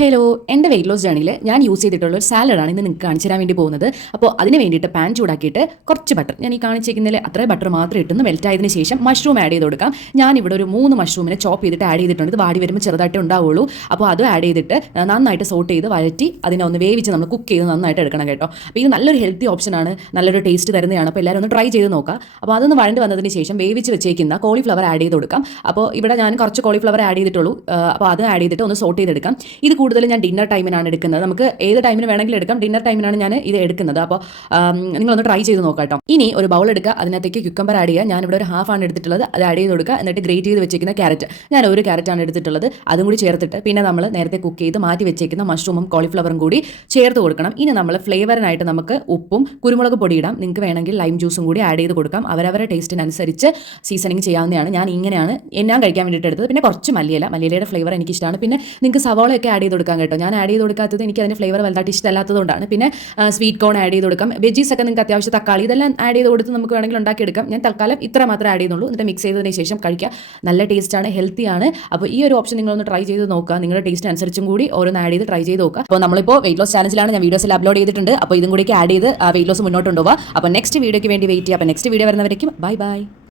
Hello, എൻ്റെ weight loss ജേണിയിൽ ഞാൻ use ചെയ്തിട്ടുള്ള ഒരു സാലഡാണ് ഇന്ന് നിങ്ങൾക്ക് കാണിച്ചു തരാൻ വേണ്ടി പോകുന്നത്. അപ്പോൾ അതിന് വേണ്ടിയിട്ട് പാൻ ചൂടാക്കിയിട്ട് കുറച്ച് ബട്ടർ, ഞാൻ ഈ കാണിച്ചിരിക്കുന്നതിൽ അത്ര ബട്ടർ മാത്രം ഇട്ടൊന്ന് മെൽറ്റ് ആയതിനു ശേഷം മഷ്റൂം ആഡ് ചെയ്ത് കൊടുക്കാം. ഞാൻ ഇവിടെ ഒരു 3 മഷ്റൂമിനെ ചോപ്പ് ചെയ്തിട്ട് ആഡ് ചെയ്തിട്ടുണ്ട്. ഇത് വാടി വരുമ്പോൾ ചെറുതായിട്ട് ഉണ്ടാവുള്ളൂ. അപ്പോൾ അത് ആഡ് ചെയ്തിട്ട് നന്നായിട്ട് സോട്ട് ചെയ്ത് വഴറ്റി അതിനെ ഒന്ന് വേവിച്ച് നമ്മൾ കുക്ക് ചെയ്ത് നന്നായിട്ട് എടുക്കണം കേട്ടോ. അപ്പോൾ ഇത് നല്ലൊരു ഹെൽത്തി ഓപ്ഷനാണ്, നല്ലൊരു ടേസ്റ്റ് തരുന്നതാണ്. അപ്പോൾ എല്ലാവരും ഒന്ന് ട്രൈ ചെയ്ത് നോക്കാം. അപ്പോൾ അതൊന്ന് വഴണ്ട് വന്നതിന് ശേഷം വേവിച്ച് വെച്ചേക്കുന്ന കോളിഫ്ലവർ ആഡ് ചെയ്ത് കൊടുക്കാം. അപ്പോൾ ഇവിടെ ഞാൻ കുറച്ച് കോളിഫ്ലവർ ആഡ് ചെയ്തിട്ടുള്ളൂ. അപ്പോൾ അത് ആഡ് ചെയ്തിട്ട് ഒന്ന് സോട്ട് ചെയ്തെടുക്കാം. ഇത് കൂടുതൽ ഞാൻ ഡിന്നർ ടൈമിനാണ് എടുക്കുന്നത്. നമുക്ക് ഏത് ടൈമിന് വേണമെങ്കിലും എടുക്കാം. ഡിന്നർ ടൈമിനാണ് ഞാൻ ഇത് എടുക്കുന്നത്. അപ്പോൾ നിങ്ങളൊന്ന് ട്രൈ ചെയ്ത് നോക്കാം കേട്ടോ. ഇനി ഒരു ബൗൾ എടുക്കുക, അതിനകത്തേക്ക് ക്യുക്കമ്പർ ആഡ് ചെയ്യുക. ഞാനിവിടെ ഒരു ഹാഫ് ആണ് എടുത്തിട്ടുള്ളത്, അത് ആഡ് ചെയ്ത് കൊടുക്കുക. എന്നിട്ട് ഗ്രേറ്റ് ചെയ്ത് വെച്ചിരിക്കുന്ന ക്യാരറ്റ്, ഞാൻ ഒരു ക്യാരറ്റാണ് എടുത്തിട്ടുള്ളത്, അതും കൂടി ചേർത്തിട്ട് പിന്നെ നമ്മൾ നേരത്തെ കുക്ക് ചെയ്ത് മാറ്റി വെച്ചേക്കുന്ന മഷ്റൂമും കോളിഫ്ലവറും കൂടി ചേർത്ത് കൊടുക്കണം. ഇനി നമ്മൾ ഫ്ലേവറിനായിട്ട് നമുക്ക് ഉപ്പും കുരുമുളക് പൊടി ഇടാം. നിങ്ങൾക്ക് വേണമെങ്കിൽ ലൈം ജ്യൂസും കൂടി ആഡ് ചെയ്ത് കൊടുക്കാം. അവരവരുടെ ടേസ്റ്റിനനുസരിച്ച് സീസണിങ് ചെയ്യാവുന്നതാണ്. ഞാൻ ഇങ്ങനെയാണ് ഞാൻ കഴിക്കാൻ വേണ്ടിയിട്ട് എടുത്തത്. പിന്നെ കുറച്ച് മല്ലിയിലയുടെ ഫ്ലേവർ എനിക്ക് ഇഷ്ടമാണ്. പിന്നെ നിങ്ങൾക്ക് സവാളയൊക്കെ ആഡ് ചെയ്ത് കൊടുക്കാം കേട്ടോ. ഞാൻ ആഡ് ചെയ്ത് കൊടുക്കാത്തത് എനിക്ക് അതിൻ്റെ ഫ്ലേവർ വലുതായിട്ട് ഇഷ്ടമല്ലാത്തതുകൊണ്ടാണ്. പിന്നെ സ്വീറ്റ് കോൺ ആഡ് ചെയ്ത് കൊടുക്കാം. വെജീസ് ഒക്കെ നിങ്ങൾക്ക് അത്യാവശ്യം തക്കാളി ഇതെല്ലാം ആഡ് ചെയ്ത് കൊടുത്ത് നമുക്ക് വേണമെങ്കിൽ ഉണ്ടാക്കിയെടുക്കാം. ഞാൻ തൽക്കാലം ഇത്ര മാത്രമേ ആഡ് ചെയ്യുന്നുള്ളൂ. എന്നിട്ട് മിക്സ് ചെയ്തതിന് ശേഷം കഴിക്കുക. നല്ല ടേസ്റ്റാണ്, ഹെൽത്തിയാണ്. അപ്പോൾ ഈ ഒരു ഓപ്ഷൻ നിങ്ങളൊന്ന് ട്രൈ ചെയ്ത് നോക്കുക. നിങ്ങളുടെ ടേസ്റ്റ് അനുസരിച്ചും കൂടി ഓരോന്ന് ആഡ് ചെയ്ത് ട്രൈ ചെയ്ത് നോക്കുക. അപ്പോൾ നമ്മളിപ്പോൾ വെയിറ്റ് ലോസ് ചാലഞ്ചിലാണ്, ഞാൻ വീഡിയോസിൽ അപ്ലോഡ് ചെയ്തിട്ടുണ്ട്. അപ്പോൾ ഇതും കൂടി ആഡ് ചെയ്ത് വെയിറ്റ് ലോസ് മുന്നോട്ട് കൊണ്ടുപോകുക. അപ്പോൾ നെക്സ്റ്റ് വീഡിയോയ്ക്ക് വേണ്ടി വെയിറ്റ് ചെയ്യുക. അപ്പോൾ നെക്സ്റ്റ് വീഡിയോ വരുന്നവരേക്കും ബൈ ബൈ.